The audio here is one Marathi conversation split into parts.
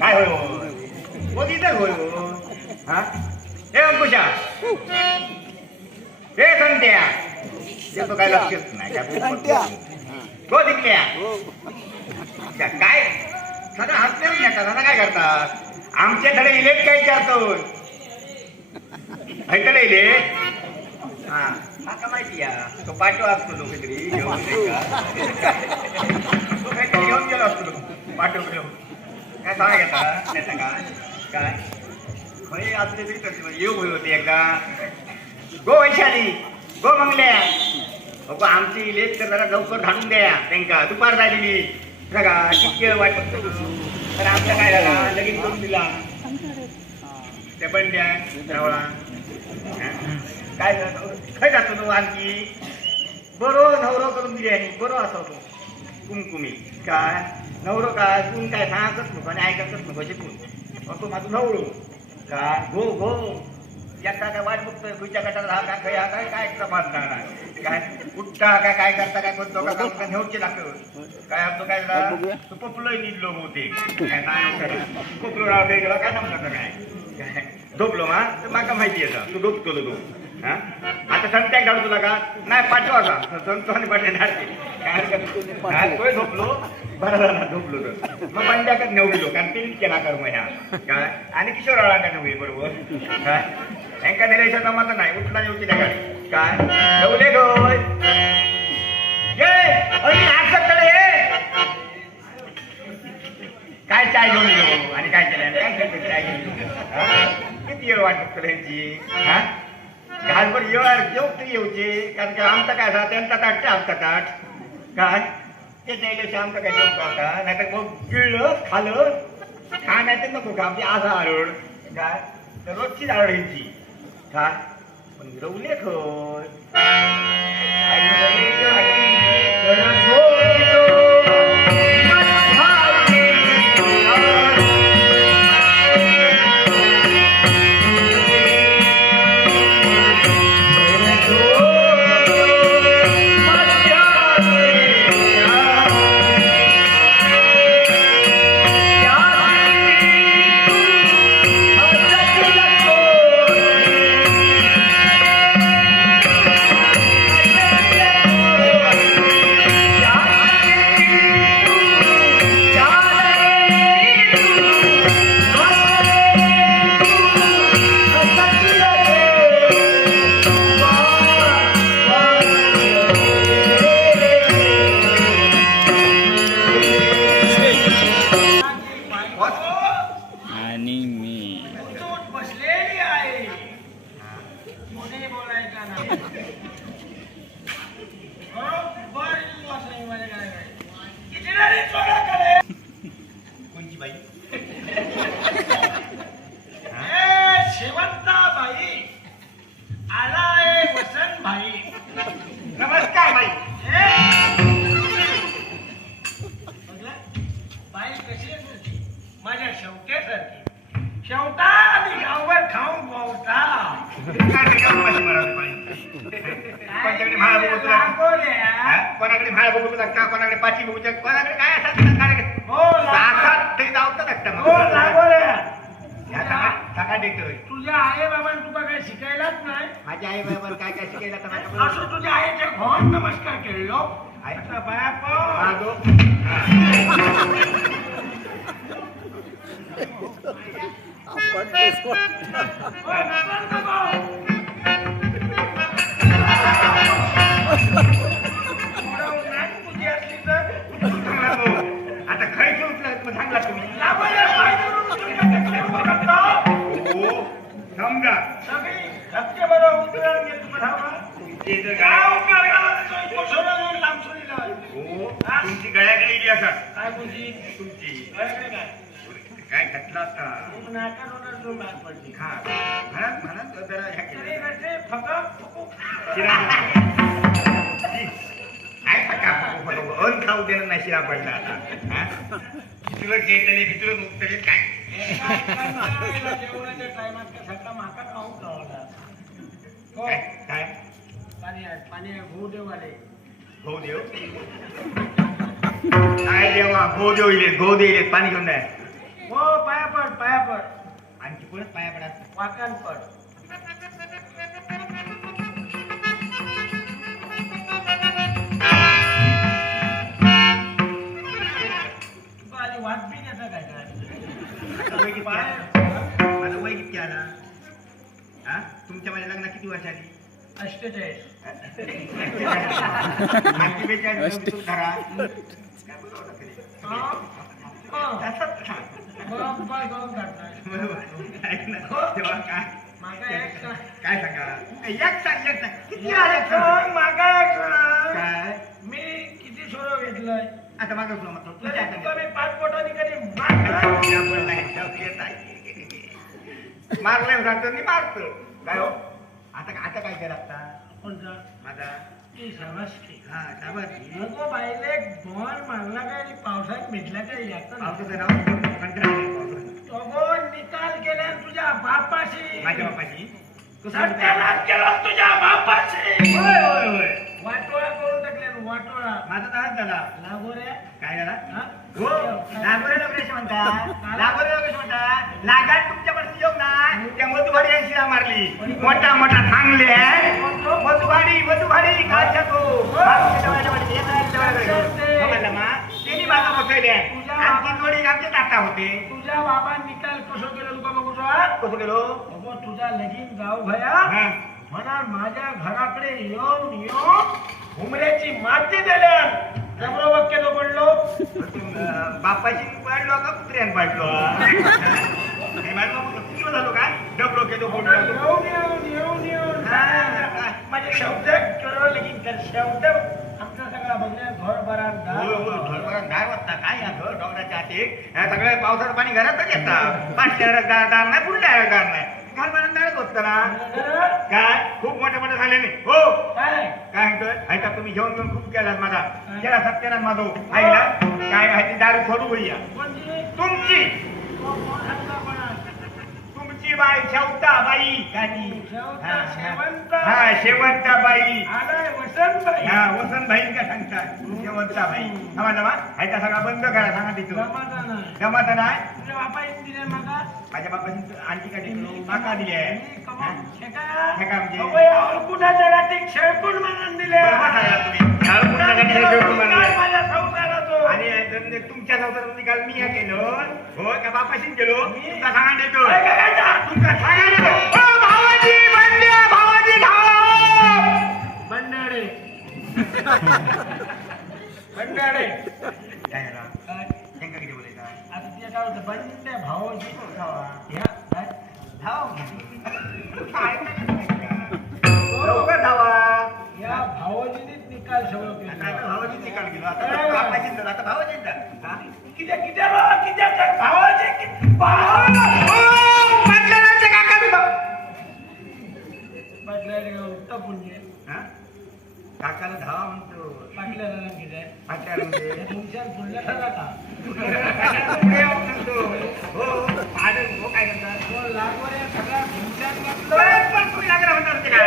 काय होय होय मोदी तर होय हो? हा? हे अंकुशा. हे संत्या ते तो काय लक्षच नाही. हो दिकल्या काय? सगळं हसले नाही का? सगळं काय करतात? आमचे धडे इलेट काय विचारतो? ऐकलं इलेट? हा. माका माहिती या. तो पाठवा असतो लोक तरी घेऊन घेऊन गेलो असतो पाठव घेऊन काय सांगा घेता काय काय काय? खरे असले तरी तसे येऊ होई होती एकदा. गो वैशाली गो मंगल्या. अगो आमची लेट तर जरा लवकर घालून द्या त्यांका. दुपार झालेली. बघा किती वाट बघतो. तर आमचा काय झाला? लगेच करून दिला. ते पण द्या रावळा. काय झालं? खय जातो तो आणखी? बरो नवरो करून दिली आणि बरो असा तो. कुमकुमी. काय? नवरो काय तू काय सांगतच नको आणि ऐकतच नको शिकून तो माझं नवरो काय गो गो एकटा काय वाट बघतोय खुच्या गटाला हा काय हा काय काय प्रमाण नाही काय उठता काय काय करता काय करतो का काम काय नेऊचे लागतं काय आपलं काय तू पपलोय निघलो होते काय नाही पपलो राहते काय समजा काय झोपलो मा तर माका माहिती आहे तू झोपतो तू हा? आता संत्याक धाडू तुला का? नाही पाठवा का? संतो आणि धाडते काय तोय झोपलो. बरं झाला झोपलो तर. मग बंड्याकडे नेऊ गेलो कारण ते केला कर महिना काय आणि किशोर आळांका नव्हे बरोबर? काय यांका निरेशन जमात नाही उठला येऊ त्या गाडी. काय ठेवले गोय काय चाय घेऊन येऊ? आणि काय केलं काय केलं चाय घेऊन येऊ? हा? किती वेळ वाट बघतो त्यांची हा? घालभर येळ येऊ तरी येऊचे कारण की आमचा काय झाला त्यांचा ताट ते आमचा ताट. काय? ते नाही आमचा काय जेवतो आता नाही तर मग गिळलं खालं खा नाही तर नको खा आमची आधा आरड. काय? तर रोजचीच आरड यांची. काय? पण रवले खर. लागता कोणाकडे पाठी बघू लागता कोणाकडे काय असतात कार्यक्रम हो लागो सासात ते जावतं लागतं हो सकाळ देतोय तुझ्या आई बाबांनी तुला काही शिकायलाच नाही. माझ्या आई बाबा काय काय शिकायला तर माझ्या असं तुझ्या आईच्या घोन नमस्कार केलेलो आई- आता बाया भाग पडली. हा म्हणत म्हणत जरा ह्या तरी केलं. कसे फकं फुकू. शिरा काय फका अन खाऊ देणं नाही शिरा पडला आता हा? तुला घेतले तुला मुक्तले काय काय. काय. भाऊ देव काय देवा भाऊ देव इले भाऊ देव इले पाणी घेऊन जाय हो पाया पड पाया पड. आणखी परत पाया पडा वाकण पड. तुका आधी वाट बी घेता काय काय वय किती आला? माझं वय किती आला हा? तुमच्या माझ्या लग्नात किती वर्ष आली? अष्टेचाळीस. आणखी बेचाळीस तुम्ही धरा काय बोलावं तरी. हा. तसंच खा. बरोबर. ना, तेव्हा काय. काय सांगा? एक सांग एक सांग. किती मागा. काय? मी किती सोडव घेतलंय? आता मागं तुला म्हणतो तुझ्या हाताने. पाच बोटांनी कधी मारलं मारलं सांगतो मी मारतो. काय हो? आता आता काय केलं आता? कोणता? माझा ती हा. नको बाईले दोन मारला काय आणि पावसात मिटला काय याचं. तो निकाल केला तुझ्या बापाशी. माझ्या बापाची तो सांगतो. सत्यानाश केला तुझ्या बापाशी. होय होय होय. वाटोळा करून टाकले वाटोळा. माझा तर हात झाला. लागो रे. काय झाला? हा? हो लागोरे म्हणतात लागोरे लोकेश म्हणतात लागात तुमच्या पडती योग ना. त्या मधुभाडी मोठा मोठा चांगले मधुभाडी मधुभाडी काय शकतो त्यांनी माझा बसवले आमची जोडी आमचे ताता होते. तुझ्या बाबा निकाल कसं केलं तुका बघू तुला कसं गेलो? अगो तुझा लगीन जाऊ भया. म्हणा माझ्या घराकडे येऊन येऊन हुमऱ्याची माती दिल्या जबरो वाक्य तो पडलो. बापाची पाडलो का कुत्र्यान पाडलो? किती झालो काय? डबलो केलो फोडलो येऊन येऊन येऊन येऊन. माझे शब्द केलं लगीन शब्द. आमचा सगळा बघण्या घर बरा गार वाजता काय या घर डोंगराच्या आत एक ह्या सगळ्या पावसाचं पाणी घरातच येतं. पाचशे गार दार नाही पुढल्या गार नाही? घर पाण्यात गारच होतं ना. काय? खूप मोठे मोठे झाले नाही हो. काय? काय म्हणतोय? ऐका तुम्ही घेऊन घेऊन खूप केलात माझा. केला सत्यानाथ माधव. ऐकला काय आहे ती दारू सोडू भैया तुमची. तुमची बाई शेवता बाई गाणी शेवता, हा, हा. शेवंता. हा शेवंता बाई आलाय वसंत बाई हा वसंत भाई का सांगतात शेवंता बाई हा ना ह्याचा सगळा बंद करा सांगा तिथं. नाही जमात नाही तुझ्या दिले मागा. माझ्या बापाची आणखी काय दिली माका दिली आहे कमावून शेका. म्हणजे? अगो, या अळकुटाच्या गाठी म्हणून दिले बरोबर सांगा तुम्ही. झाड कुठल्या गाठी हे घेऊन म्हणलं. काय माझ्या संसाराचो आणि जर तुमच्या संसारात निकाल मी या केलं हो का बापाशीच केलो मी? तुमचा सांगा देतो? तुमचा सांगा देतो ओ, भावाजी बंड्या भावाजी धाव बंडाळे बंडाळे काय? किती बोलायचा? आता होतं धावा. काय? निकाल सगळं आता केला भावाजीच निकाल गेलो आता. हा? किती किती किती भावाचे काका हा? काकाला धावा म्हणतो पाटल्या जणांना किती आहे? अच्छा म्हणजे त्या तुमच्या पुढल्या खरा का पुढे येऊन म्हणतो. हो आडं, हो काय करतात तो लागवर या सगळ्या तुमच्यात घातलं. परत पण तुम्ही लागला म्हणतात ते काय?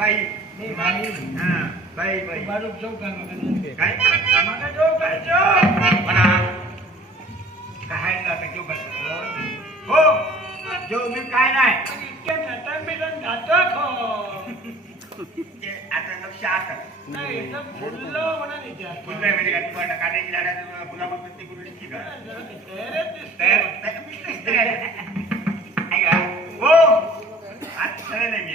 बाई. मी बाई हा बाई बाई. बाजूक जाऊ का मग? काय मागं जाऊ का? जाऊ? म्हणा. काय ना आता? करतो हो. जेव मी काय नाही. इतक्या नटन बिटन घातक हो. ते आता लक्ष नाही, म्हणा म्हणजे काय? तुम्हाला काढायची झाडाचं गुलाबाचं ते करून ठीक आहे जरा ते तयारच दिसतंय. तयार तयार- मी दिसतंय. काय? ऐका हो. आज सरळ नाही मी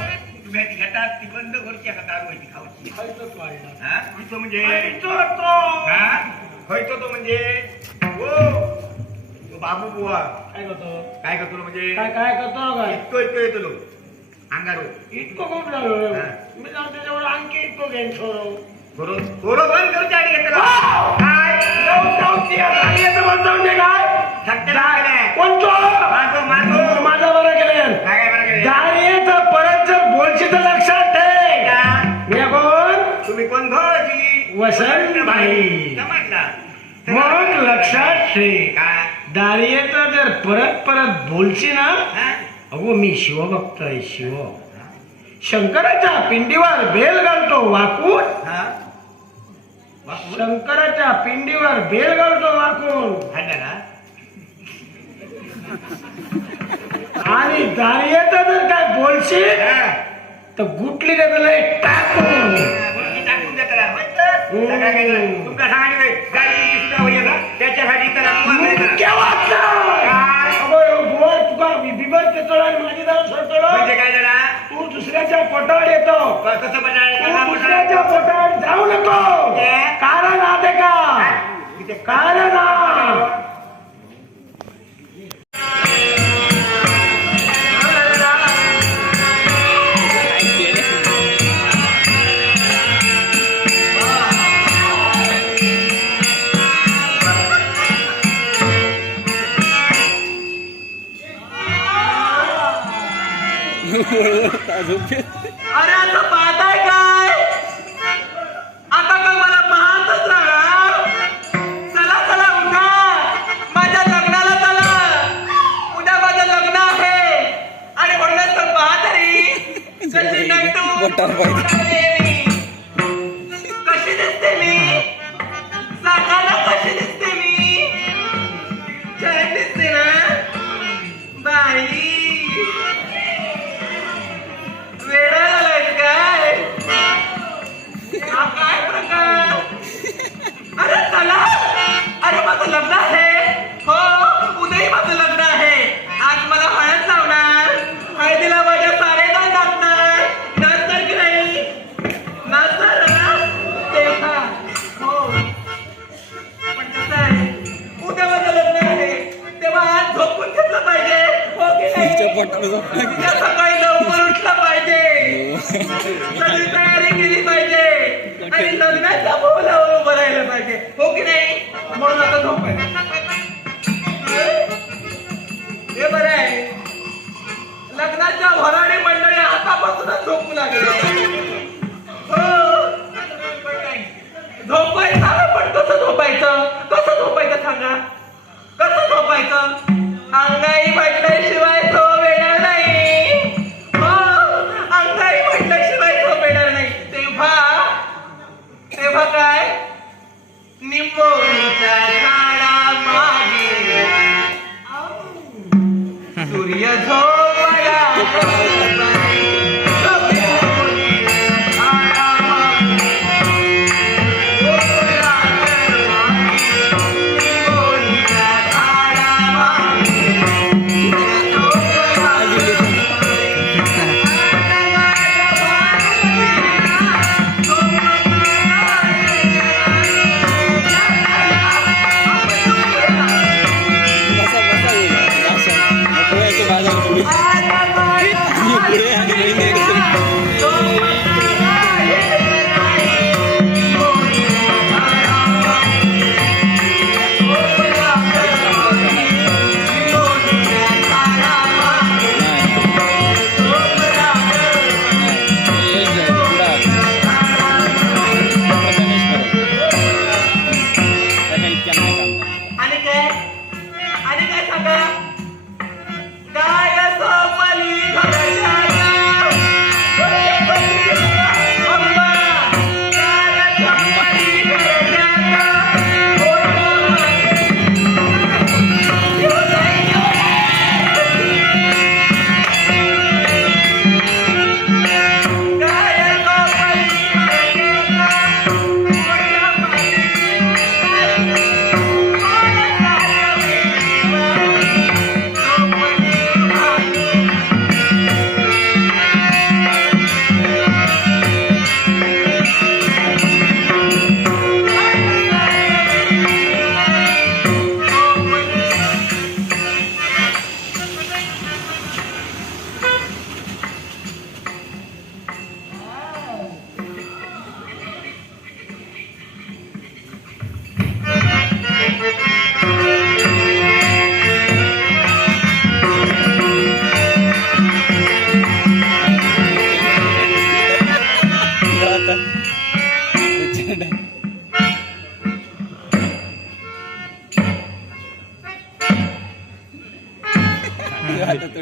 तुम्ही ती घेतात ती बंद करूची आता दारू व्हायची खाऊची खायचंच वाढलं. हा तिथं म्हणजे खायचो तो. हा खायचो तो म्हणजे हो तो बाबू बुवा काय करतो? काय करतो तो म्हणजे काय काय करतो काय इतको इतको येतो लो अंगारो इतकं खूप लागलं हा. मी जाऊन त्याच्यावर आणखी इतकं घेईन सोडव थोडं थोडं बंद करूची आणि घेतलं वाव! काय जाऊन जाऊन ती आता आली आहे तर मग जाऊन दे काय सत्यानाश केलंय. कोणतो समजला मग लक्षात ठेव काय दारियेचं जर परत परत बोलशी ना? अगो मी शिवभक्त आहे शिव शंकराच्या पिंडीवर बेल घालतो वाकून? शंकराच्या पिंडीवर बेल घालतो वाकून? आणि दारियेचं जर काय बोलशील. तर गुटली टाकून तुमका सांगायचं? गाडी सुद्धा होईल? त्याच्यासाठी द्यायचं. केव्हा काय? म्हणजे काय झाला तू दुसऱ्याच्या पोटावर येतो कसं दुसऱ्याच्या? पोटावर जाऊ नको? कारण आहे का कारण अरे आता पाहताय काय? आता काय मला पाहतच राहा. चला चला उठा. माझ्या लग्नाला चला. उद्या माझं लग्न आहे. आणि म्हणूनच तर पाहा तरी. कशी नटू अरे चला. अरे माझं लग्न आहे झोपायचं पण कसं झोपायचं? कसं झोपायचं सांगा? कसं झोपायचं? अंगाई म्हटल्याशिवाय झोप येणार नाही. हो अंगाई म्हटल्याशिवाय झोप येणार नाही. तेव्हा तेव्हा काय? निंबोणीच्या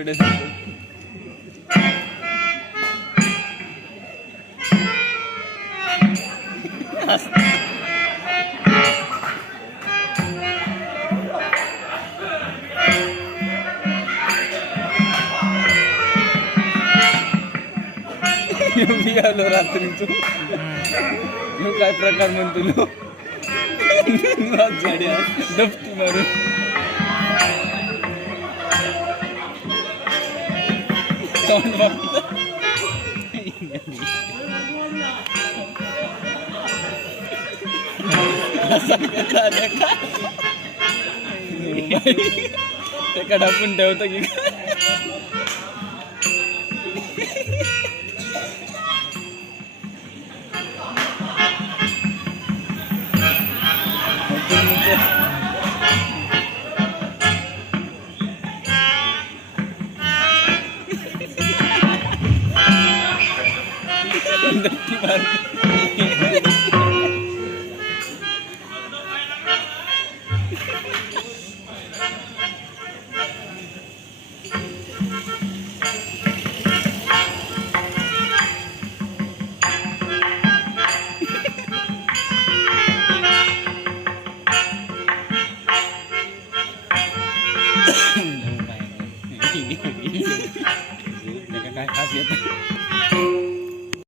आता थोडं मी आलो रात्री तू मग काय प्रकार म्हणतो लो गाड्या दफती मारून तोंड बघतं. असं झालं का? ते कडापून ठेवतं Nagtiman.